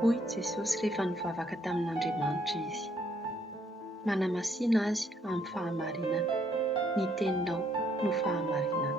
Hoy Jesosy rehefa nivavaka tamin'Andriamanitra izy. Manamasinina azy amin'ny fahamarinana. Ny teninao no fahamarinana.